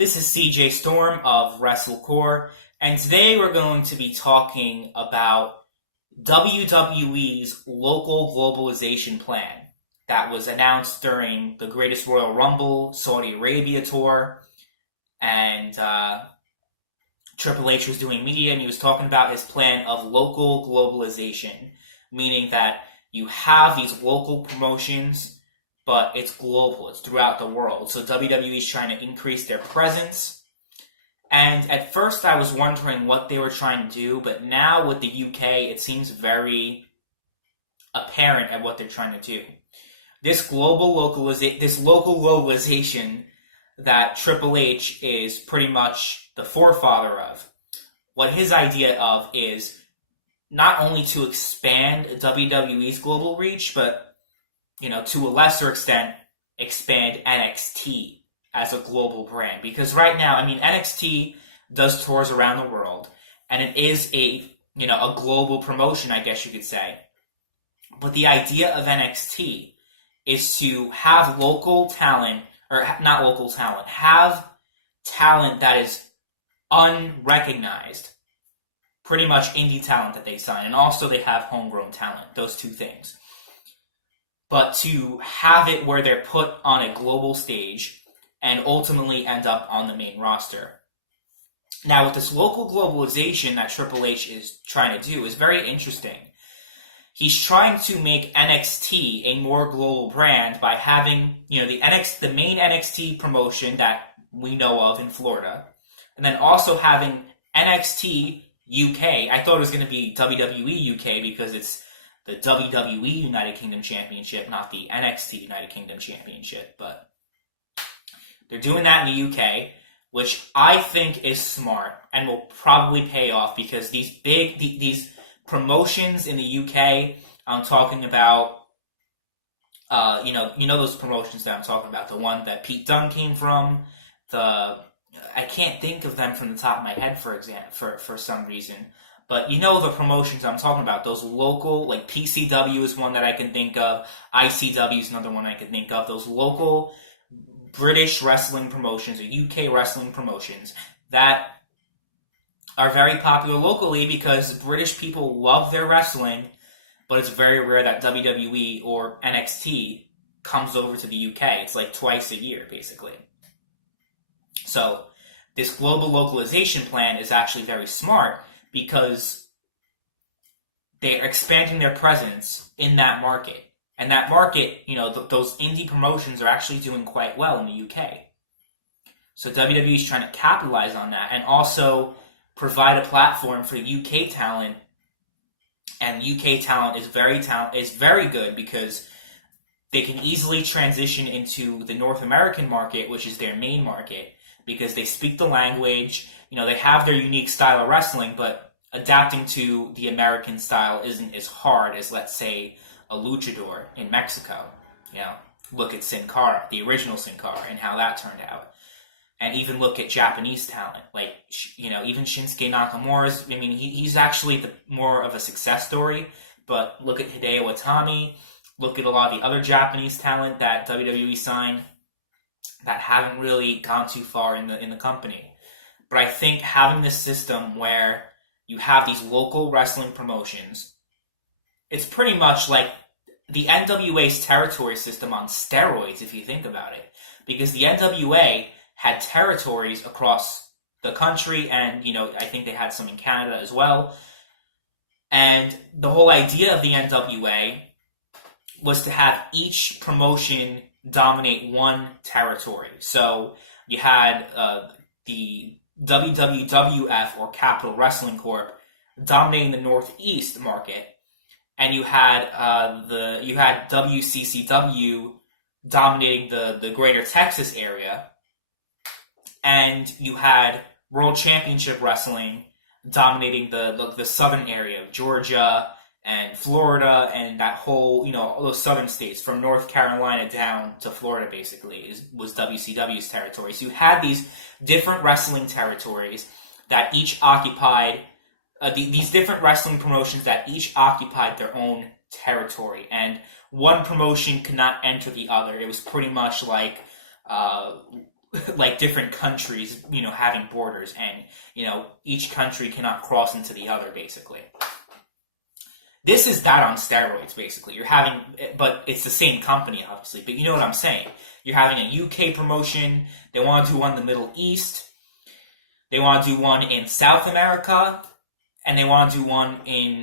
This is CJ Storm of WrestleCore, and today we're going to be talking about WWE's local globalization plan that was announced during the Greatest Royal Rumble Saudi Arabia tour, and Triple H was doing media, and he was talking about his plan of local globalization, meaning that you have these local promotions, but it's global. It's throughout the world. So WWE is trying to increase their presence. And at first I was wondering what they were trying to do, but now with the UK, it seems very apparent at what they're trying to do. This local localization that Triple H is pretty much the forefather of, what his idea of is not only to expand WWE's global reach, but to a lesser extent, expand NXT as a global brand. Because right now, NXT does tours around the world, and it is a global promotion, I guess you could say. But the idea of NXT is to have local talent, or not local talent, have talent that is unrecognized. Pretty much indie talent that they sign. And also they have homegrown talent, those two things. But to have it where they're put on a global stage and ultimately end up on the main roster. Now, with this local globalization that Triple H is trying to do is very interesting. He's trying to make NXT a more global brand by having, the main NXT promotion that we know of in Florida, and then also having NXT UK. I thought it was going to be WWE UK because it's the WWE United Kingdom Championship, not the NXT United Kingdom Championship, but they're doing that in the UK, which I think is smart and will probably pay off because these promotions in the UK, I'm talking about, those promotions that I'm talking about, the one that Pete Dunne came from, I can't think of them from the top of my head, for some reason. But the promotions I'm talking about, those local, like PCW is one that I can think of, ICW is another one I can think of, those local British wrestling promotions or UK wrestling promotions that are very popular locally because British people love their wrestling, but it's very rare that WWE or NXT comes over to the UK. It's like twice a year, basically. So this global localization plan is actually very smart because they're expanding their presence in that market. And that market, those indie promotions are actually doing quite well in the UK. So WWE is trying to capitalize on that and also provide a platform for UK talent. And UK talent is very good because they can easily transition into the North American market, which is their main market, because they speak the language. They have their unique style of wrestling, but adapting to the American style isn't as hard as, let's say, a luchador in Mexico. Look at Sin Cara, the original Sin Cara, and how that turned out. And even look at Japanese talent, like, even Shinsuke Nakamura's, he's actually more of a success story, but look at Hideo Itami, look at a lot of the other Japanese talent that WWE signed that haven't really gone too far in the company. But I think having this system where you have these local wrestling promotions, it's pretty much like the NWA's territory system on steroids, if you think about it. Because the NWA had territories across the country, and, I think they had some in Canada as well. And the whole idea of the NWA was to have each promotion dominate one territory. So you had the WWF, or Capital Wrestling Corp, dominating the Northeast market, and you had WCCW dominating the Greater Texas area, and you had World Championship Wrestling dominating the southern area of Georgia and Florida and that whole, all those southern states from North Carolina down to Florida, basically, was WCW's territory. So you had these different wrestling territories that each occupied, these different wrestling promotions that each occupied their own territory. And one promotion could not enter the other. It was pretty much like like different countries, having borders, and each country cannot cross into the other, basically. This is that on steroids, basically. You're having, but it's the same company, obviously. But you know what I'm saying. You're having a UK promotion. They want to do one in the Middle East. They want to do one in South America. And they want to do one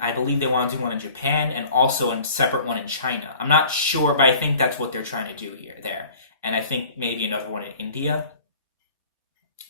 I believe they want to do one in Japan, and also a separate one in China. I'm not sure, but I think that's what they're trying to do there. And I think maybe another one in India.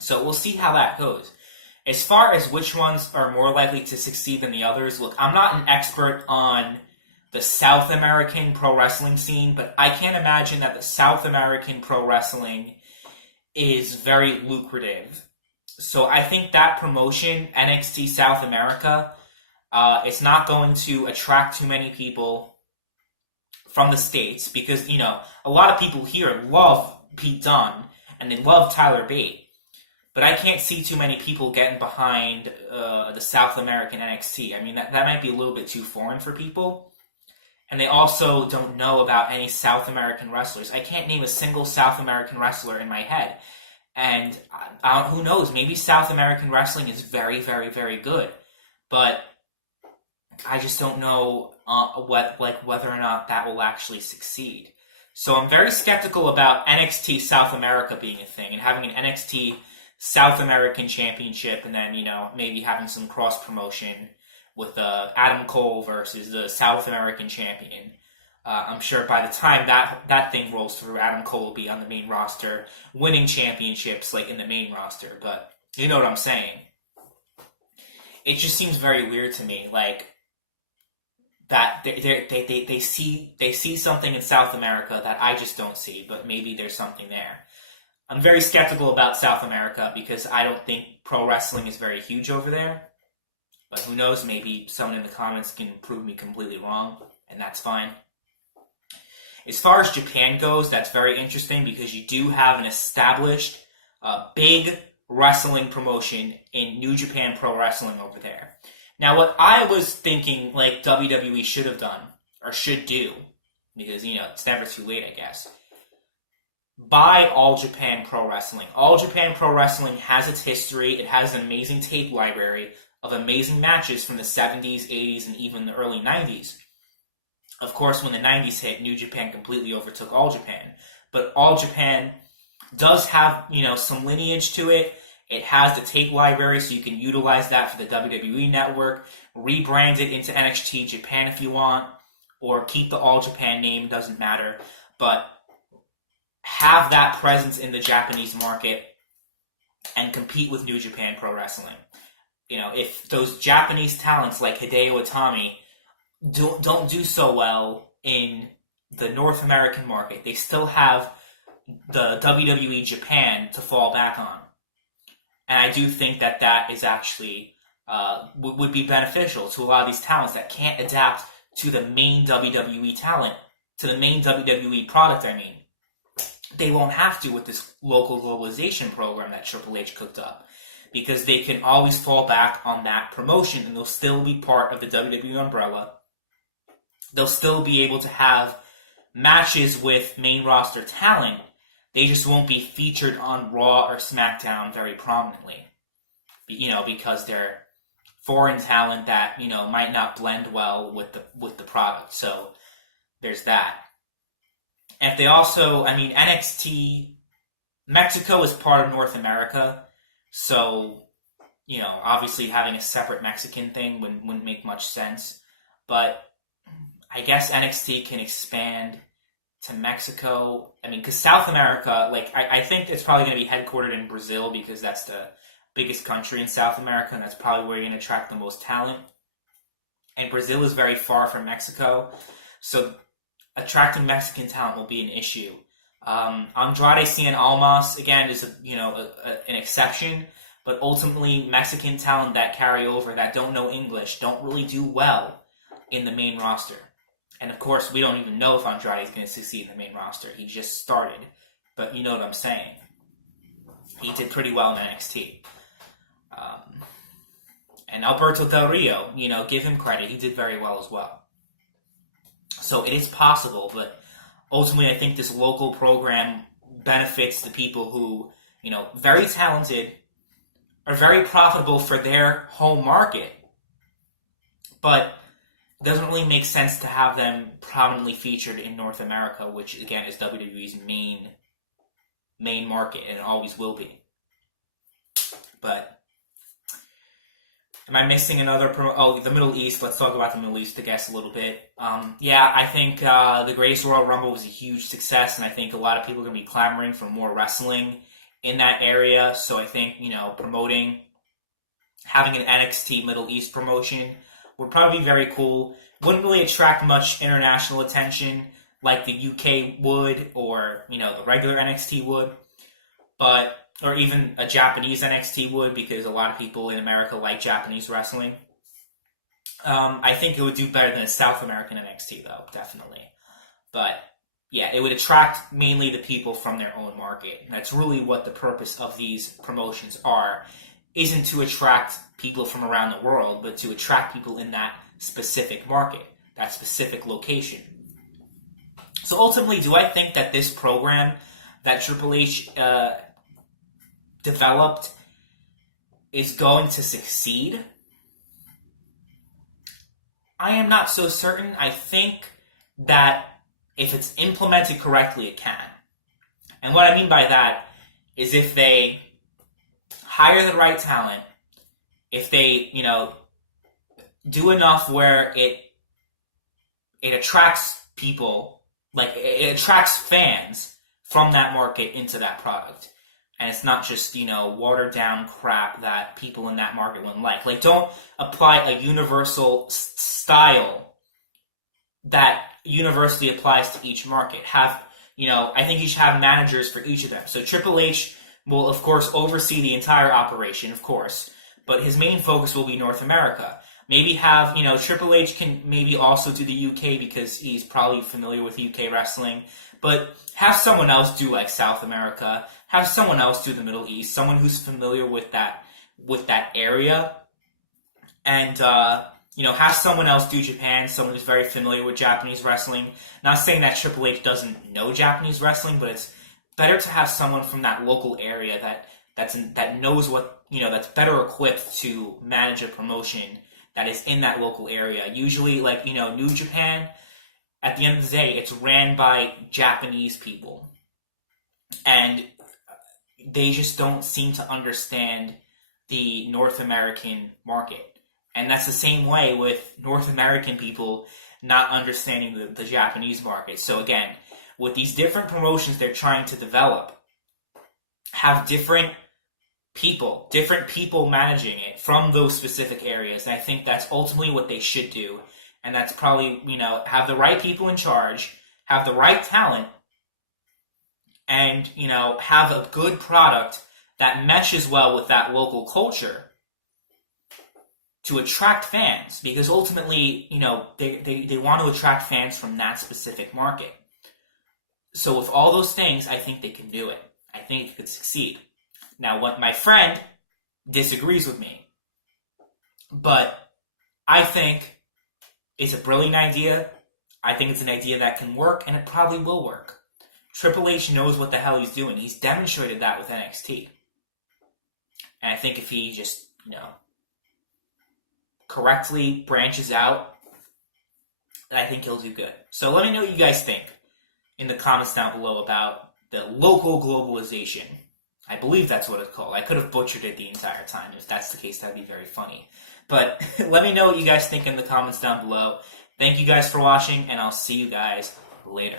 So we'll see how that goes. As far as which ones are more likely to succeed than the others, look, I'm not an expert on the South American pro wrestling scene, but I can't imagine that the South American pro wrestling is very lucrative. So I think that promotion, NXT South America, it's not going to attract too many people from the States because, a lot of people here love Pete Dunne and they love Tyler Bate. But I can't see too many people getting behind the South American NXT. I mean, that might be a little bit too foreign for people. And they also don't know about any South American wrestlers. I can't name a single South American wrestler in my head. And who knows, maybe South American wrestling is very, very, very good. But I just don't know whether or not that will actually succeed. So I'm very skeptical about NXT South America being a thing and having an NXT South American Championship, and then, maybe having some cross-promotion with Adam Cole versus the South American Champion. I'm sure by the time that thing rolls through, Adam Cole will be on the main roster, winning championships, like, in the main roster. But you know what I'm saying. It just seems very weird to me, like, that they see something in South America that I just don't see, but maybe there's something there. I'm very skeptical about South America because I don't think pro wrestling is very huge over there. But who knows, maybe someone in the comments can prove me completely wrong, and that's fine. As far as Japan goes, that's very interesting because you do have an established, big wrestling promotion in New Japan Pro Wrestling over there. Now, what I was thinking, like, WWE should have done, or should do, because, it's never too late, I guess, buy All Japan Pro Wrestling. All Japan Pro Wrestling has its history. It has an amazing tape library of amazing matches from the 70s, 80s, and even the early 90s. Of course, when the 90s hit, New Japan completely overtook All Japan. But All Japan does have, some lineage to it. It has the tape library, so you can utilize that for the WWE Network. Rebrand it into NXT Japan if you want, or keep the All Japan name, doesn't matter. But have that presence in the Japanese market and compete with New Japan Pro Wrestling. If those Japanese talents like Hideo Itami don't do so well in the North American market, they still have the WWE Japan to fall back on. And I do think that is actually would be beneficial to a lot of these talents that can't adapt to the main WWE talent, to the main WWE product, They won't have to with this localization program that Triple H cooked up, because they can always fall back on that promotion and they'll still be part of the WWE umbrella. They'll still be able to have matches with main roster talent. They just won't be featured on Raw or SmackDown very prominently, because they're foreign talent that, might not blend well with the product. So there's that. And if they also, NXT, Mexico is part of North America, so, obviously having a separate Mexican thing wouldn't make much sense. But I guess NXT can expand to Mexico. Because South America, I think it's probably going to be headquartered in Brazil because that's the biggest country in South America, and that's probably where you're going to attract the most talent. And Brazil is very far from Mexico, so attracting Mexican talent will be an issue. Andrade Cien Almas, again, is an exception, but ultimately Mexican talent that carry over, that don't know English, don't really do well in the main roster. And of course, we don't even know if Andrade is going to succeed in the main roster. He just started, but you know what I'm saying. He did pretty well in NXT. And Alberto Del Rio, give him credit. He did very well as well. So it is possible, but ultimately I think this local program benefits the people who very talented, are very profitable for their home market, but it doesn't really make sense to have them prominently featured in North America, which again is WWE's main market, and it always will be. But am I missing another? The Middle East. Let's talk about the Middle East, I guess, a little bit. I think the Greatest Royal Rumble was a huge success, and I think a lot of people are going to be clamoring for more wrestling in that area. So I think, having an NXT Middle East promotion would probably be very cool. Wouldn't really attract much international attention like the UK would, or, the regular NXT would, or even a Japanese NXT would, because a lot of people in America like Japanese wrestling. I think it would do better than a South American NXT, though, definitely. But, yeah, it would attract mainly the people from their own market. And that's really what the purpose of these promotions are. Isn't to attract people from around the world, but to attract people in that specific market, that specific location. So ultimately, do I think that this program that Triple H developed is going to succeed? I am not so certain. I think that if it's implemented correctly, it can. And what I mean by that is if they hire the right talent, if they, do enough where it attracts people, like it attracts fans from that market into that product. And it's not just, watered down crap that people in that market wouldn't like. Like, don't apply a universal style that universally applies to each market. I think you should have managers for each of them. So Triple H will, of course, oversee the entire operation, of course, but his main focus will be North America. Maybe have, Triple H can maybe also do the UK because he's probably familiar with UK wrestling, but have someone else do like South America, have someone else do the Middle East, someone who's familiar with that area, and have someone else do Japan, someone who's very familiar with Japanese wrestling. Not saying that Triple H doesn't know Japanese wrestling, but it's better to have someone from that local area that knows what, that's better equipped to manage a promotion that is in that local area. Usually, New Japan, at the end of the day, it's ran by Japanese people. And they just don't seem to understand the North American market. And that's the same way with North American people not understanding the Japanese market. So again, with these different promotions they're trying to develop, have different people managing it from those specific areas. And I think that's ultimately what they should do. And that's probably, have the right people in charge, have the right talent, and, have a good product that meshes well with that local culture to attract fans. Because ultimately, they want to attract fans from that specific market. So with all those things, I think they can do it. I think it could succeed. Now, what my friend disagrees with me, but I think it's a brilliant idea. I think it's an idea that can work, and it probably will work. Triple H knows what the hell he's doing. He's demonstrated that with NXT. And I think if he just, correctly branches out, I think he'll do good. So let me know what you guys think in the comments down below about the local globalization. I believe that's what it's called. I could have butchered it the entire time. If that's the case, that'd be very funny. But let me know what you guys think in the comments down below. Thank you guys for watching, and I'll see you guys later.